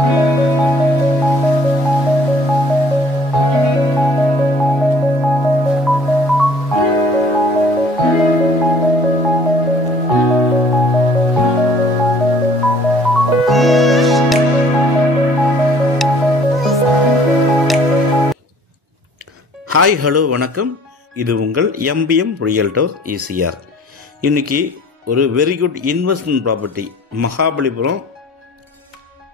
Hi hello வணக்கம். இது உங்கள் எம்பிஎம் ரியல்டர்ஸ் ஈசிஆர். இன்னைக்கு ஒரு very good investment property Mahabalipuram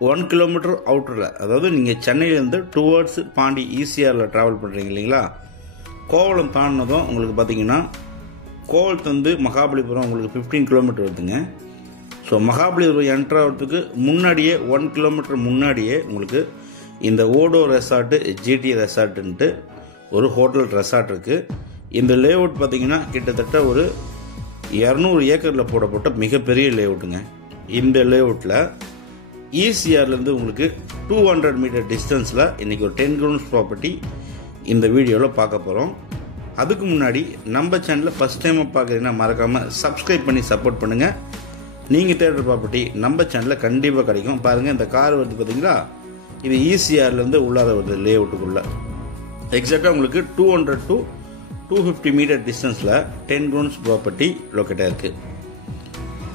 1 kilometre அவுட்டரில், அதாவது நீங்கள் சென்னையிலேருந்து டுவர்ட்ஸ் பாண்டி ஈசிஆரில் ட்ராவல் பண்ணுறீங்க இல்லைங்களா, கோவளம் தாண்டினதும் உங்களுக்கு பார்த்தீங்கன்னா கோவளத்துலேருந்து மகாபலிபுரம் உங்களுக்கு 15 கிலோமீட்டர் வருதுங்க. ஸோ மகாபலிபுரம் என்ட்ரு ஆகிறதுக்கு முன்னாடியே 1 கிலோமீட்டர் முன்னாடியே உங்களுக்கு இந்த ஓடோ ரெசார்ட்டு ஜிடி ரெசார்ட்டுன்ட்டு ஒரு ஹோட்டல் ரெசார்ட் இருக்குது. இந்த லேஅவுட் பார்த்தீங்கன்னா கிட்டத்தட்ட ஒரு 200 ஏக்கரில் போடப்பட்ட மிகப்பெரிய லேஅவுட்டுங்க. இந்த லேஅவுட்டில் ஈசிஆர்லேருந்து உங்களுக்கு 200 மீட்டர் டிஸ்டன்ஸில் இன்றைக்கி ஒரு 10 கிரவுண்ட்ஸ் ப்ராப்பர்ட்டி இந்த வீடியோவில் பார்க்க போகிறோம். அதுக்கு முன்னாடி நம்ம சேனலில் ஃபஸ்ட் டைமாக பார்க்குறீங்கன்னா மறக்காமல் சப்ஸ்கிரைப் பண்ணி சப்போர்ட் பண்ணுங்கள். நீங்கள் தேடுற ப்ராப்பர்ட்டி நம்ம சேனலில் கண்டிப்பாக கிடைக்கும். பாருங்கள், இந்த கார் வருது பார்த்தீங்களா, இது ஈசிஆர்லேருந்து உள்ளார வருது லேஅவுட்டுக்குள்ளே. எக்ஸாக்டாக உங்களுக்கு 200 to 250 மீட்டர் டிஸ்டன்ஸில் 10 கிரவுண்ட்ஸ் ப்ராப்பர்ட்டி லொக்கேட்டாக இருக்குது.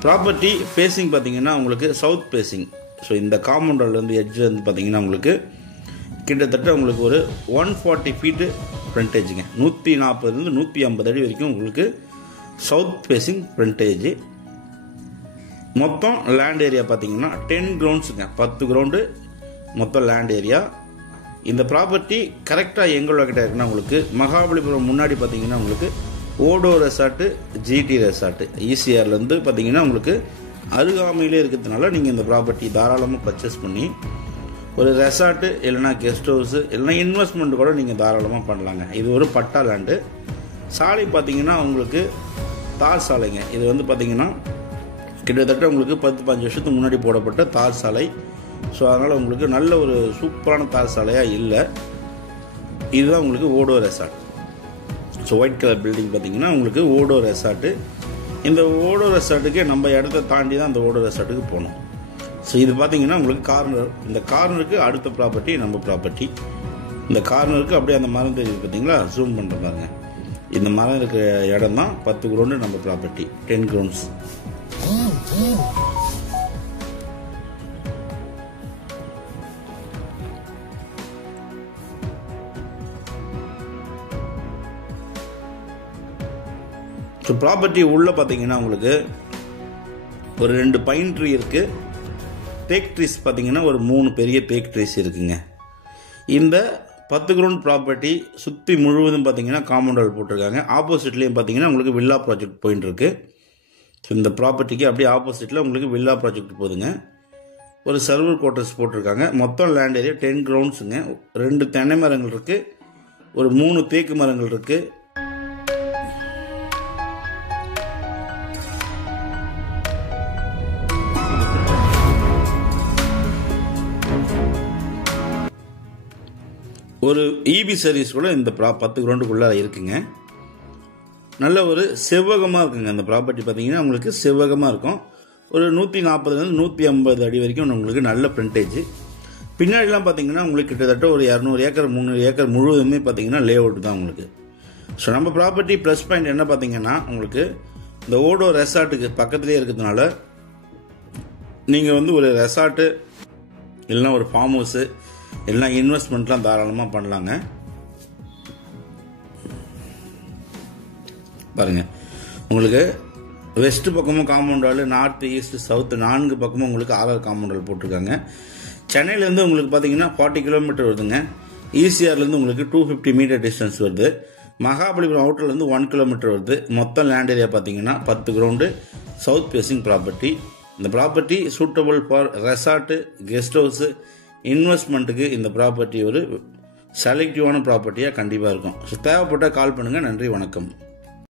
ப்ராப்பர்ட்டி ஃபேஸிங் பார்த்தீங்கன்னா உங்களுக்கு சவுத் ஃபேஸிங். ஸோ இந்த காம்பவுண்டர்லேருந்து எட்ஜில் இருந்து பார்த்தீங்கன்னா உங்களுக்கு கிட்டத்தட்ட உங்களுக்கு ஒரு 140 ஃபீட்டு ஃப்ரண்டேஜுங்க. 140 150 அடி வரைக்கும் உங்களுக்கு சவுத் ஃபேஸிங் ஃப்ரண்டேஜ். மொத்தம் லேண்ட் ஏரியா பார்த்தீங்கன்னா 10 கிரவுண்ட்ஸுங்க, 10 கிரவுண்டு மொத்தம் லேண்ட் ஏரியா. இந்த ப்ராப்பர்ட்டி கரெக்டாக எங்கே லொக்கேட்டாக இருக்குன்னா உங்களுக்கு மகாபலிபுரம் முன்னாடி பார்த்தீங்கன்னா உங்களுக்கு ஓடோ ரெசார்ட்டு ஜிடி ரெசார்ட்டு ஈசிஆர்லேருந்து பார்த்தீங்கன்னா உங்களுக்கு அருகாமையிலே இருக்கிறதுனால நீங்கள் இந்த ப்ராப்பர்ட்டி தாராளமாக பர்ச்சேஸ் பண்ணி ஒரு ரெசார்ட்டு இல்லைனா கெஸ்ட் ஹவுஸு இல்லைனா இன்வெஸ்ட்மெண்ட் கூட நீங்கள் தாராளமாக பண்ணலாங்க. இது ஒரு பட்டா லேண்டு. சாலை பார்த்தீங்கன்னா உங்களுக்கு தார் சாலைங்க. இது வந்து பார்த்தீங்கன்னா கிட்டத்தட்ட உங்களுக்கு 10-15 வருஷத்துக்கு முன்னாடி போடப்பட்ட தார் சாலை. ஸோ அதனால் உங்களுக்கு நல்ல ஒரு சூப்பரான தார் சாலையாக இல்லை. இதுதான் உங்களுக்கு ஓடோ resort. So white colour building பார்த்தீங்கன்னா உங்களுக்கு ஓடோ ரெசார்ட்டு. இந்த ஓடோ ரெசார்ட்டுக்கே நம்ம இடத்த தாண்டி தான் இந்த ஓடோ ரெசார்ட்டுக்கு போகணும். ஸோ இது பார்த்தீங்கன்னா உங்களுக்கு கார்னர். இந்த கார்னருக்கு அடுத்த ப்ராப்பர்ட்டி நம்ம ப்ராப்பர்ட்டி. இந்த கார்னருக்கு அப்படியே அந்த மரம் தெரியுது பார்த்தீங்களா, ஜூம் பண்ணுற பாருங்க. இந்த மரம் இருக்கிற இடம் தான் 10 கிரவுண்டு நம்ம ப்ராப்பர்ட்டி, 10 கிரவுண்ட்ஸ். ஸோ ப்ராப்பர்ட்டி உள்ளே பார்த்தீங்கன்னா உங்களுக்கு ஒரு 2 பைன் ட்ரீ இருக்குது. தேக் ட்ரீஸ் பார்த்தீங்கன்னா ஒரு 3 பெரிய தேக் ட்ரீஸ் இருக்குங்க. இந்த 10 கிரவுண்ட் ப்ராப்பர்ட்டி சுற்றி முழுவதும் பார்த்தீங்கன்னா காம்பவுண்ட் போட்டிருக்காங்க. ஆப்போசிட்லேயும் பார்த்தீங்கன்னா உங்களுக்கு வில்லா ப்ராஜெக்ட் போயின்னு இருக்கு. ஸோ இந்த ப்ராப்பர்ட்டிக்கு அப்படியே ஆப்போசிட்டில் உங்களுக்கு வில்லா ப்ராஜெக்ட் போகுதுங்க. ஒரு சர்வர் குவார்ட்டர்ஸ் போட்டிருக்காங்க. மொத்தம் லேண்ட் ஏரியா 10 கிரவுண்ட்ஸுங்க. 2 தென்னை மரங்கள் இருக்குது, ஒரு 3 தேக்கு மரங்கள் இருக்குது. ஒரு இபி சர்வீஸ் கூட இந்த 10 கிரவுண்டுக்குள்ளே இருக்குங்க. நல்ல ஒரு செவ்வகமாக இருக்குங்க. அந்த ப்ராப்பர்ட்டி பார்த்தீங்கன்னா உங்களுக்கு செவ்வகமாக இருக்கும். ஒரு 140 150 அடி வரைக்கும் உங்களுக்கு நல்ல ஃப்ரண்டேஜ். பின்னாடிலாம் பார்த்தீங்கன்னா உங்களுக்கு கிட்டத்தட்ட ஒரு 200 ஏக்கர் 300 ஏக்கர் முழுவதுமே பார்த்தீங்கன்னா லேஅவுட் தான் உங்களுக்கு. ஸோ நம்ம ப்ராப்பர்ட்டி ப்ளஸ் பாயிண்ட் என்ன பார்த்தீங்கன்னா உங்களுக்கு இந்த ஓடோ ரெசார்ட்டுக்கு பக்கத்துலேயே இருக்கிறதுனால நீங்கள் வந்து ஒரு ரெசார்ட்டு இல்லைனா ஒரு ஃபார்ம் ஹவுஸு இல்லைனா இன்வெஸ்ட்மெண்ட்லாம் தாராளமாக பண்ணலாங்க. பாருங்கள், உங்களுக்கு வெஸ்ட் பக்கமும் compound wall, north east south 4 பக்கமும் உங்களுக்கு 6 காம்பவுண்ட் வால் போட்டிருக்காங்க. சென்னையிலேருந்து உங்களுக்கு பார்த்தீங்கன்னா 40 கிலோமீட்டர் வருதுங்க. ஈசிஆர்லேருந்து உங்களுக்கு 250 மீட்டர் டிஸ்டன்ஸ் வருது. மகாபலிபுரம் அவுட்டர்லேருந்து 1 கிலோமீட்டர் வருது. மொத்தம் லேண்ட் ஏரியா பார்த்தீங்கன்னா 10 கிரவுண்டு சவுத் ஃபேஸிங் ப்ராப்பர்ட்டி. இந்த property suitable for resort, guest house, இன்வெஸ்ட்மெண்ட்டுக்கு இந்த ப்ராப்பர்ட்டி ஒரு செலக்டிவான ப்ராப்பர்ட்டியாக கண்டிப்பாக இருக்கும். ஸோ தேவைப்பட்டால் கால் பண்ணுங்கள். நன்றி, வணக்கம்.